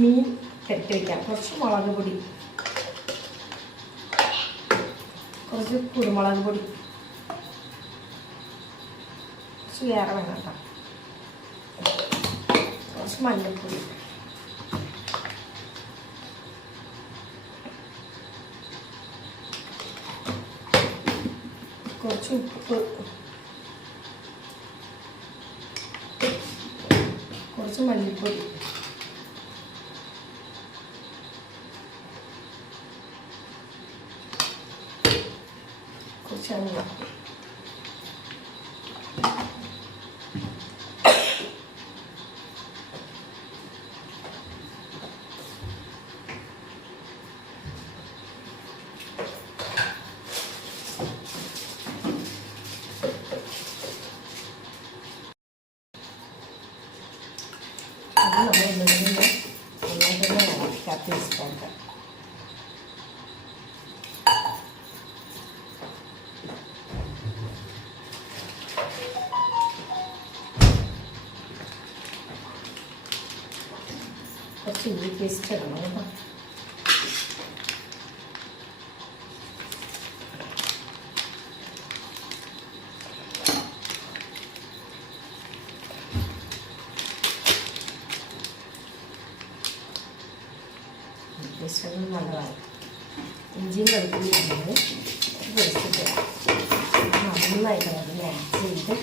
മീൻ പെരട്ടി വയ്ക്കാം. കുറച്ച് മുളക് പൊടി, കുറച്ച് കുരുമുളക് പൊടി, കുറച്ച് വേറെ വേണം കേട്ടോ, കുറച്ച് മഞ്ഞൾപ്പൊടി, കുറച്ച് ഉപ്പ്, കുറച്ച് മല്ലിപ്പൊടി, കുറച്ച് എണ്ണ, കുറച്ച് ഇഞ്ചി പേസ്റ്റ് ഇടണം കേട്ടോ. പേസ്റ്റ് നല്ലതാണ്. ഇഞ്ചിയും വെളുത്തുള്ളി ഇടുന്നത് വെച്ചിട്ട് നന്നായിട്ട് അതിനെ ആഡ് ചെയ്ത്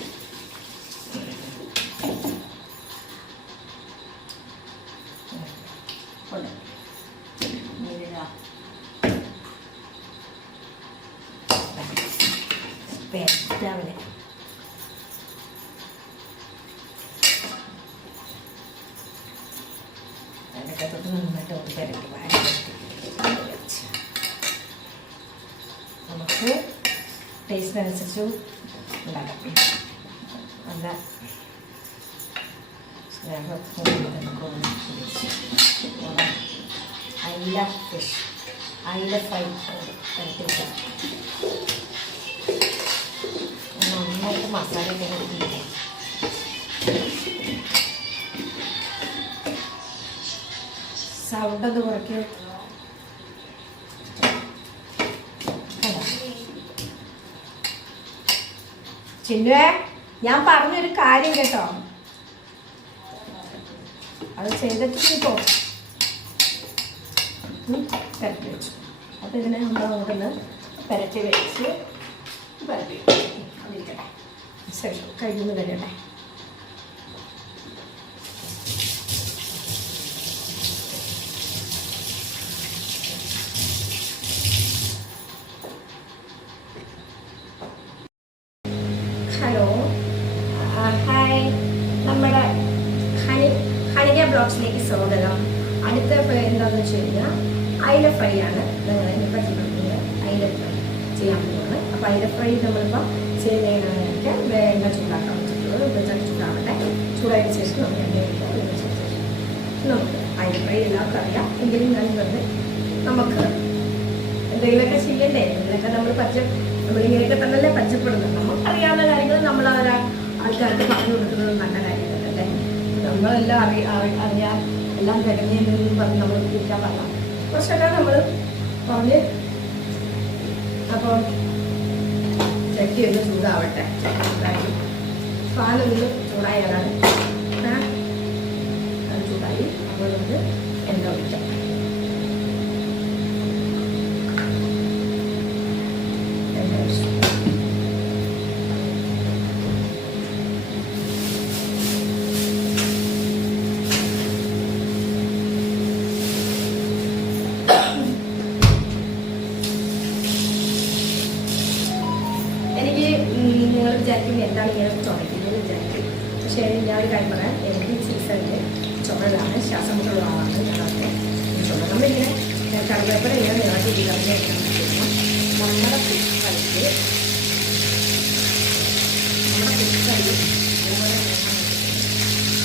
രാവിലെ അതിനൊക്കെ തൊട്ട് നന്നായിട്ട് ഒന്ന് തിരക്കി വെച്ച് നമുക്ക് ടേസ്റ്റിനനുസരിച്ച് ഉണ്ടാക്കാം. നല്ല അയില ഫിഷ്, അയില ഫ്രൈ കഴിക്കാം. നന്നായിട്ട് മസാല ഒക്കെ സൗണ്ട് ഒന്ന് കുറയ്ക്ക്. ചിന്നുവേ, ഞാൻ പറഞ്ഞൊരു കാര്യം കേട്ടോ, അത് ചെയ്തിട്ട് പോ. പെരട്ടി വെച്ചു. അപ്പോൾ ഇതിനെ നമ്മൾ അങ്ങോട്ടൊന്ന് പെരട്ടി വെച്ച് പെരട്ടി അതിരിക്കട്ടെ. ശേഷം കഴിഞ്ഞൊന്ന് തരട്ടെ. ഹലോ, ഹായ്, നമ്മുടെ ഹണിക ബ്ലോഗ്സിലേക്ക് സ്വാഗതം. അടുത്ത എന്താണെന്ന് വെച്ച് കഴിഞ്ഞാൽ അയില ഫ്രൈ ആണ്. ഞങ്ങളിപ്പോൾ അയില ഫ്രൈ ചെയ്യാൻ പോകുന്നത്. അപ്പോൾ അയില ഫ്രൈ നമ്മളിപ്പോൾ ചെയ്യുന്നതിനായിട്ട് എണ്ണ ചൂടാക്കാൻ വെച്ചിട്ടുള്ളത്. വെച്ചാൽ ചൂടാവട്ടെ. ചൂടായതിനു ശേഷം നമുക്ക് എണ്ണയിട്ട് നമുക്ക് അയില ഫ്രൈ എല്ലാവർക്കും അറിയാം. എങ്കിലും ഞാൻ വന്ന് നമുക്ക് എന്തെങ്കിലുമൊക്കെ ചെയ്യണ്ടേ, എന്തെങ്കിലുമൊക്കെ നമ്മളിങ്ങനെയൊക്കെ തന്നെയല്ലേ പരിചയപ്പെടുന്നത്. നമുക്കറിയാവുന്ന കാര്യങ്ങൾ നമ്മൾ ആൾക്കാർക്ക് പറഞ്ഞു കൊടുക്കുന്നത് നല്ല കാര്യങ്ങളല്ലേ. നമ്മളെല്ലാം അറിയാം, എല്ലാം തികഞ്ഞെന്നും പറഞ്ഞ് നമ്മൾ ഇരിക്കാൻ പാടില്ല. കുറച്ചൊക്കെ നമ്മൾ പറഞ്ഞ് അപ്പോൾ ചട്ടി ഒന്ന് ചൂടാവട്ടെ. പാലൊന്ന് ചൂടായാലാണ് അത് ചൂടായി. അപ്പോൾ നമുക്ക് എണ്ണ ഒഴിക്കാം. എനിക്ക് നിങ്ങൾ വിചാരിക്കുന്നത് എന്താണ് ഇങ്ങനെ ചുമക്കുന്നത് വിചാരിക്കും. പക്ഷേ ഞാൻ ഒരു കാര്യം പറയാം, എനിക്ക് സീസണിൽ ചുമലാണ്, ശ്വാസം മുട്ടുള്ള ആളാണ് ഞാനൊക്കെ. ചുമ നമ്മളിങ്ങനെ കറിവേപ്പില ഇങ്ങനെ നിറച്ച് ഇതിലങ്ങനെ വെക്കാൻ പറ്റുന്ന നമ്മുടെ ഫിഷ് ഫ്രൈക്ക് അതുപോലെ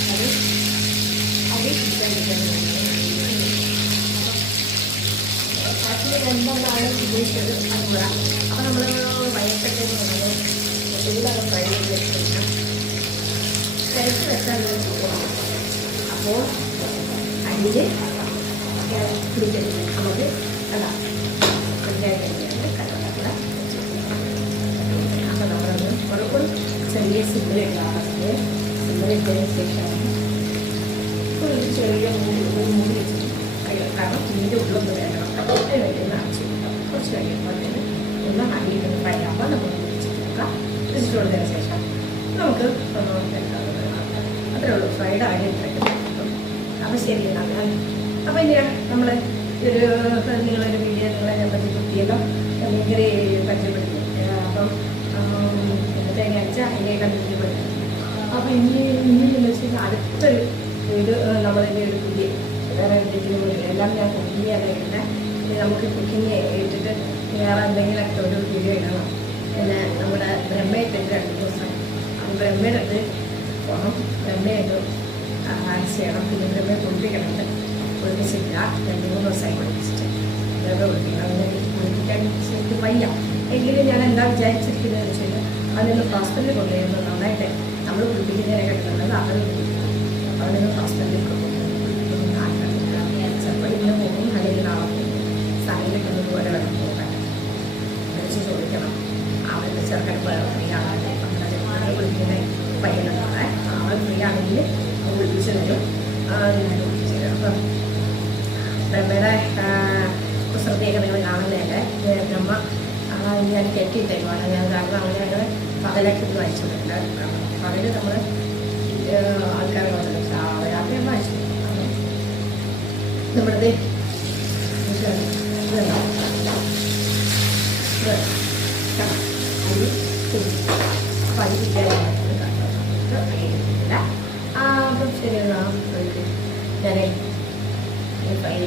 അത് എന്താണ് ഉദ്ദേശിച്ചത് അതുകൂടെ. അപ്പോൾ നമ്മൾ വയറ്റൊക്കെ ഇതിലൊക്കെ ഫ്രൈ ചെയ്ത് വെച്ചിരിക്കണം. തിരക്ക് വെച്ചാൽ അപ്പോൾ അതിൽ പിടിച്ചിട്ട് നമുക്ക് കണ്ടാം പിടിക്കാനായിട്ട് കണ്ടോട്ടൊക്കെ അപ്പോൾ നമ്മളൊന്ന് ഒരു ചെറിയ സിമ്മിലിടുക ഫസ്റ്റ് സിമ്മിലിട്ടതിന് ശേഷം ഒരു ചെറിയ മൂടി വെച്ചിട്ട് കഴിയും കാരണം ഇതിൻ്റെ ഉള്ളൊന്ന് വേണം അതിന് വേണ്ടി ഒന്ന് അടച്ചു കിട്ടും കുറച്ച് കഴിയുമ്പോൾ തന്നെ ഒന്ന് അടിയിട്ടൊന്ന് ഫ്രൈ ആകുമ്പോൾ നമ്മൾ വെച്ചിട്ട് വെച്ചിട്ട് കൊടുത്തതിന് ശേഷം നമുക്ക് അത്രേ ഉള്ളൂ ഫ്രൈഡ് ആയിട്ട് അപ്പോൾ ശരി എന്നാൽ അപ്പോൾ ഇനി നമ്മൾ ഒരു നിങ്ങളൊരു വീഡിയോ നിങ്ങളെ ഞാൻ പരിചയപ്പെടുത്തിയല്ലോ ഭയങ്കര പരിചയപ്പെടുത്തി അപ്പം തേങ്ങ അടിച്ച അതിനെല്ലാം പരിചയപ്പെടുത്തി അപ്പോൾ എന്ന് വെച്ചാൽ അടുത്തൊരു ഇത് നമ്മളിൻ്റെ ഒരു പുതിയ വേറെ എന്തെങ്കിലും എല്ലാം ഞാൻ കുക്കിങ് ചെയ്യാനായിട്ട് നമുക്ക് കുക്കിങ് ഇട്ടിട്ട് വേറെ എന്തെങ്കിലുമൊക്കെ ഒരു വീഡിയോ ഇടണം പിന്നെ നമ്മുടെ ബ്രഹ്മയിട്ടിട്ട് 2 ദിവസം അത് ബ്രഹ്മയിടത്ത് പോകണം ബ്രഹ്മയായിട്ട് ആൻസ് ചെയ്യണം പിന്നെ ബ്രഹ്മയെ കുളിപ്പിക്കണമുണ്ട് കുളിപ്പിച്ചില്ല 2-3 ദിവസമായി കുളിപ്പിച്ചിട്ട് ബ്രഹ്മ കുളിപ്പിക്കണം അങ്ങനെ കുളിപ്പിക്കാൻ ശരിക്കും വയ്യ എങ്കിലും ഞാൻ എന്താ വിചാരിച്ചിരിക്കുന്നതെന്ന് വെച്ച് കഴിഞ്ഞാൽ അതിന് ഹോസ്പിറ്റലിൽ കൊണ്ടുവരുന്നത് നന്നായിട്ട് നമ്മൾ കുളിപ്പിക്കുന്നതിനെ കിട്ടുന്നത് അവർ അവനൊന്ന് ഹോസ്പിറ്റലിൽ കൊണ്ടുപോകും ചിലപ്പോൾ ഇന്ന് പോകും അല്ലെങ്കിൽ നാളെ പോകും സമയത്ത് പോലെ വേണം പോകാൻ വിളിച്ച് ചോദിക്കണം അവരുടെ ചെറുക്കൻ ഫ്രീ ആകാതെ നമ്മുടെ വിളിക്കുന്ന പയ്യനാണ് അവൻ ഫ്രീ ആണെങ്കിൽ വിളിപ്പിച്ച് തരും ഞാൻ വിളിപ്പിച്ച് തരും അപ്പം ബ്രഹ്മയുടെ കുസൃതിയൊക്കെ നിങ്ങൾ കാണുന്നതല്ലേ ബ്രഹ്മ ഞാൻ കെട്ടി തരുവാണ് ഞാൻ കാരണം അങ്ങനെ പകലൊക്കെ ഇത് വായിച്ചിട്ടുണ്ട് പകല് നമ്മൾ ആൾക്കാരെ വന്നിട്ട് രാത്രി വായിച്ചു നമ്മുടെ അപ്പം ശരി ഞാൻ ഫൈൻ